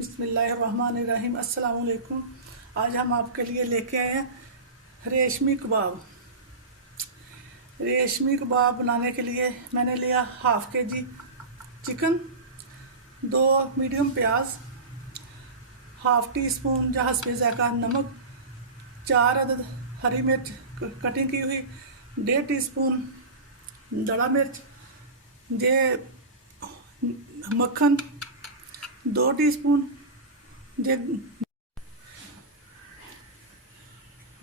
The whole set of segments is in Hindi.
बिस्मिल्लाहिर्रहमानिर्रहीम। अस्सलाम वालेकुम। आज हम आपके लिए लेके आए हैं रेशमी कबाब। रेशमी कबाब बनाने के लिए मैंने लिया हाफ के जी चिकन, 2 मीडियम प्याज, हाफ टी स्पून जहाँ पे ज़ायका नमक, 4 अदद हरी मिर्च कटिंग की हुई, 1.5 टीस्पून दड़ा मिर्च, ये मक्खन 2 टीस्पून, जे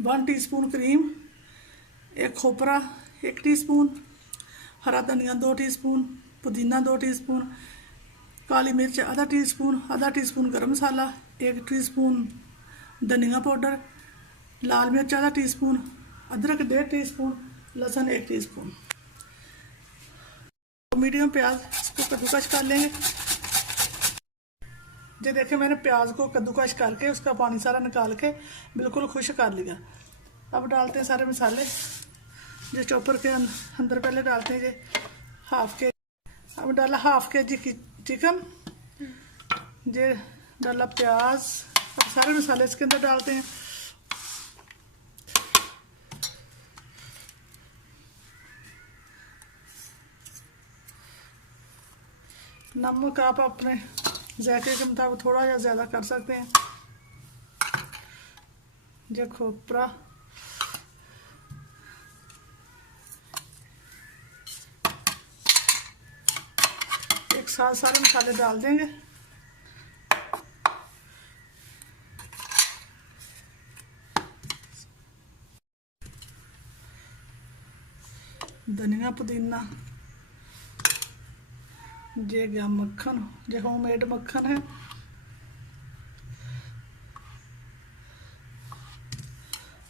1 टीस्पून क्रीम, एक खोपरा 1 टीस्पून, हरा धनिया 2 टीस्पून, पुदीना 2 टीस्पून, काली मिर्च आधा टीस्पून गरम मसाला, 1 टीस्पून धनिया पाउडर, लाल मिर्च आधा टीस्पून, अदरक 1.5 टीस्पून, लहसुन 1 टीस्पून। मीडियम प्याज इसको कद्दूकस कर लेंगे। ये देखिए मैंने प्याज को कद्दूकस करके उसका पानी सारा निकाल के बिल्कुल खुश कर लिया। अब डालते हैं सारे मसाले जो चॉपर के अंदर पहले डालते हैं। ये अब डाला हाफ के जी चिकन, ये डाला प्याज, अब सारे मसाले इसके अंदर डालते हैं। नमक आप अपने जायके के मुताबिक थोड़ा या ज़्यादा कर सकते हैं। ये खोपरा, एक साथ सारे मसाले डाल देंगे। धनिया पुदीना, ये गया मक्खन, ये होममेड मक्खन है।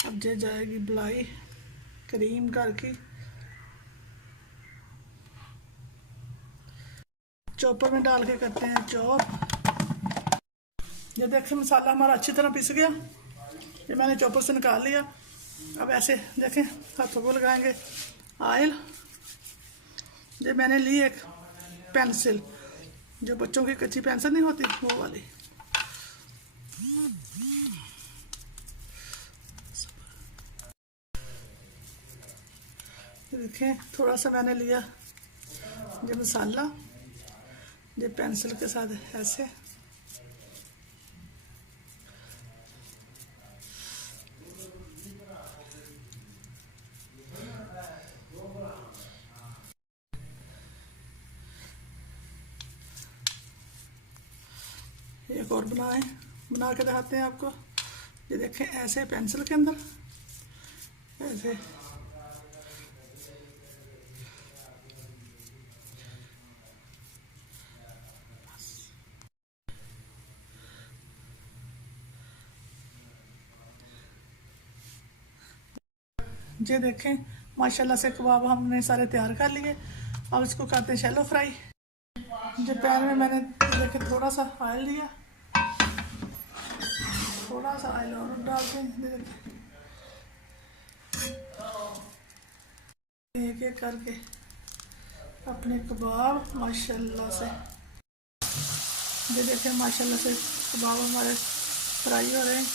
अब ये जाएगी मलाई क्रीम करके। चॉपर में डाल के करते हैं चॉप। ये देखिए मसाला हमारा अच्छी तरह पिस गया। ये मैंने चॉपर से निकाल लिया। अब ऐसे देखें हाथों को लगाएंगे ऑयल। ये मैंने ली एक पेंसिल, जो बच्चों की कच्ची पेंसिल नहीं होती वो वाली। देखें थोड़ा सा मैंने लिया ये मसाला, ये पेंसिल के साथ ऐसे एक और बना के दिखाते हैं आपको। ये देखें ऐसे पेंसिल के अंदर ऐसे ये देखें माशाल्लाह से कबाब हमने सारे तैयार कर लिए। अब इसको करते हैं शैलो फ्राई। जो पैन में मैंने देखे थोड़ा सा ऑयल लिया, थोड़ा सा ऑयल और डालते हैं। एक एक करके अपने कबाब माशाल्लाह से, ये देखें माशाल्लाह से कबाब हमारे फ्राई हो रहे हैं।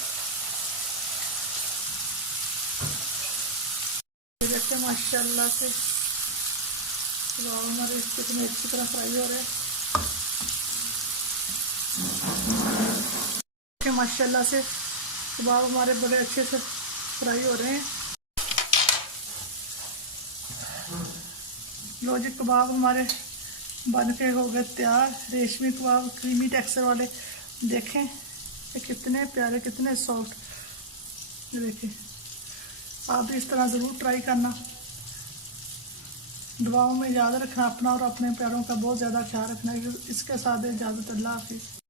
ये देखें माशाल्लाह से कबाब हमारे कितने अच्छी तरह फ्राई हो रहे हैं। माशाल्लाह से कबाब हमारे बड़े अच्छे से फ्राई हो रहे हैं। लो जी कबाब हमारे बन के हो गए तैयार। रेशमी कबाब क्रीमी टेक्सचर वाले, देखें ये कितने प्यारे कितने सॉफ्ट। देखें आप भी इस तरह ज़रूर ट्राई करना। दुआओं में याद रखना अपना और अपने प्यारों का बहुत ज़्यादा ख्याल रखना। इसके साथ इजाज़त, अल्लाह हाफिज़।